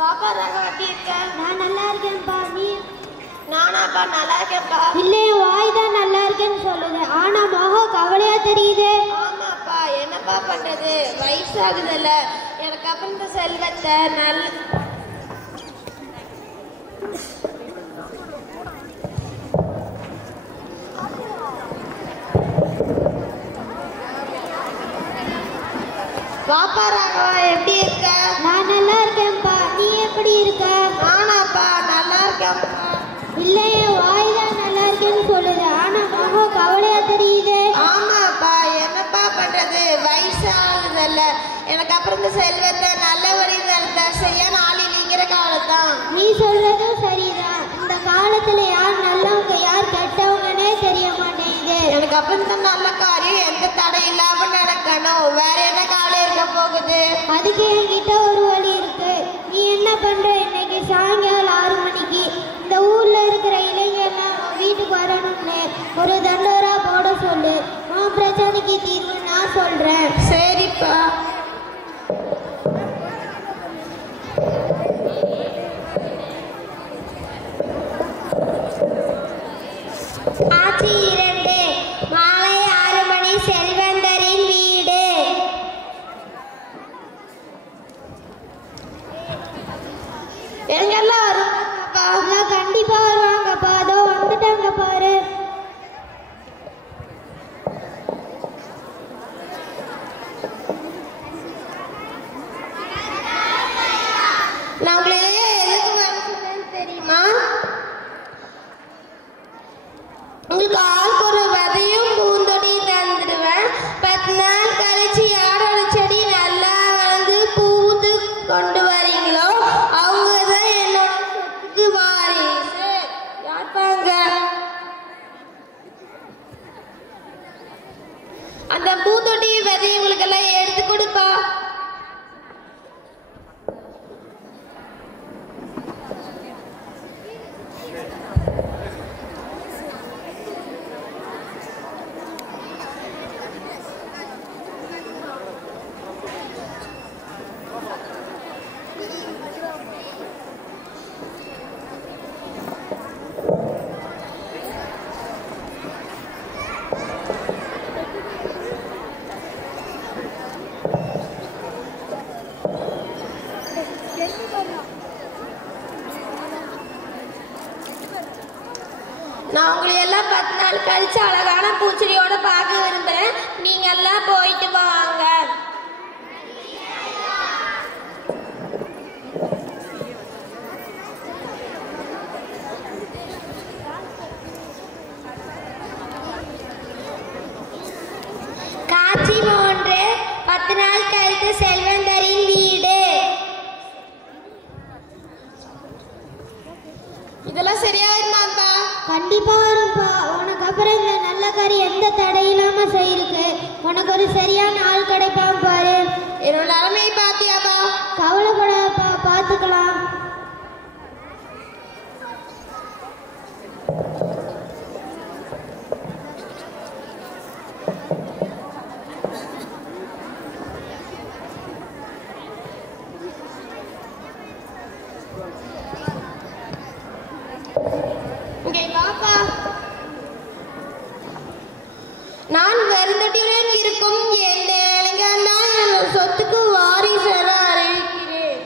பாப்பா ராகவா எப்படி இருக்க? நான் நல்லா இருக்கேன்ப்பா. நீ? நானாப்பா நல்லா இருக்கேன்ப்பா. இல்லை, வாய் தான் நல்லா இருக்கேன்னு சொல்லுது, ஆனா முகம் கவலையா தெரியுது. ஆமாப்பா, என்னப்பா பண்றது, வயசாகுதுல்ல. எனக்கு அப்புறம் இந்த செல்வத்தை நல்ல பாப்பா ராகவா எப்படி இருக்க? நான் நல்லா இருக்கேன்ப்பா. நீ எப்படி இருக்க? நானாப்பா நல்லா இருக்கேன்ப்பா. இல்லை, வாய் தான் நல்லா இருக்கேன்னு சொல்லுது, ஆனா முகம் கவலையா தெரியுது. ஆமாப்பா, என்னப்பா பண்றது, வயசாகுதுல்ல. எனக்கு அப்புறம் இந்த செல்வத்தை நல்ல வழியில சரியான ஆள் இல்லைங்கிற காலத்தான். நீ சொல்றதும் சரிதான். இந்த காலத்துல யார் நல்லவங்க யார் கெட்டவங்கன்னே தெரிய மாட்டேங்குது. எனக்கு அப்புறம் இந்த நல்ல காரியம் எந்த தடை இல்லாம நடக்கணும். வேற என்ன காலம் இருக்க போகுது? அதுக்கு என்கிட்ட ஒரு வழி இருக்கு. நீ என்ன பண்ற, இன்னைக்கு சாயங்காலம் 6 மணிக்கு இந்த ஊர்ல இருக்கிற இளைஞர்லாம் வீட்டுக்கு வரணும்னு ஒரு தண்டோரா போட சொல்லு. உன் பிரச்சனைக்கு தீர்வு நான் சொல்றேன். சரிப்பா. காட்சி 2, மாலை 6 மணி, செல்வந்தரின் வீடு. எங்கெல்லாம் வருவாங்கப்பா? கண்டிப்பா வருவாங்கப்பா. அதோ வந்துட்டாங்க பாரு. நான் உங்களை எதுக்கு வர சொன்னேன்னு தெரியுமா? உங்களுக்கு ஆளுக்கு ஒரு விதையும் பூந்தொடி தந்துடுவேன். 10 நாள் கழிச்சு யாரோட செடி நல்லா வளர்ந்து பூத்து கொண்டு வரீங்களோ அவங்க தான் என்னோட சொத்துக்கு வாரிசு. யார்பாங்க? அந்த பூந்தொடி விதை உங்களுக்கு எல்லாம் எடுத்து கொடுப்பா. நான் உங்களை எல்லாம் 10 நாள் கழிச்சு அழகான பூச்செடியோட பார்க்க விரும்புறேன். நீங்க எல்லாம் போயிட்டு வாங்க. காட்சி 3, 10 நாள் கழித்து செல்வந்தரின் வீடு. இதெல்லாம் சரியா இருந்தாப்பா? கண்டிப்பா வரும்பா. உனக்கு அப்புறம் இந்த நல்ல காரியம் எந்த தடை இல்லாம செய்யிருக்கு. உனக்கு ஒரு சரியான ஆள் கிடைப்பான் பாரு. என்னோட நிலைமையை பாத்தியாப்பா? கவலைப்படாதப்பா, பார்த்துக்கலாம். இங்கே வாப்பா. நான் வருந்தடியுடன் இருக்கும் என் இளைஞன்தான் என் சொத்துக்கு வாரிசு என அறிவிக்கிறேன்.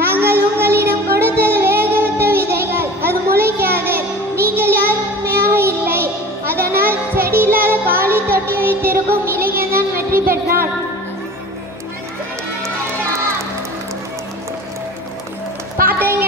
நாங்கள் உங்களிடம் கொடுத்தது வேகவிட்ட விதைகள், அது முளைக்காது. நீங்கள் யாரும் உண்மையாக இல்லை. அதனால் செடி இல்லாத காலி தொட்டி வைத்திருக்கும் இளைஞன் தான் வெற்றி பெற்றான். பாத்தீங்க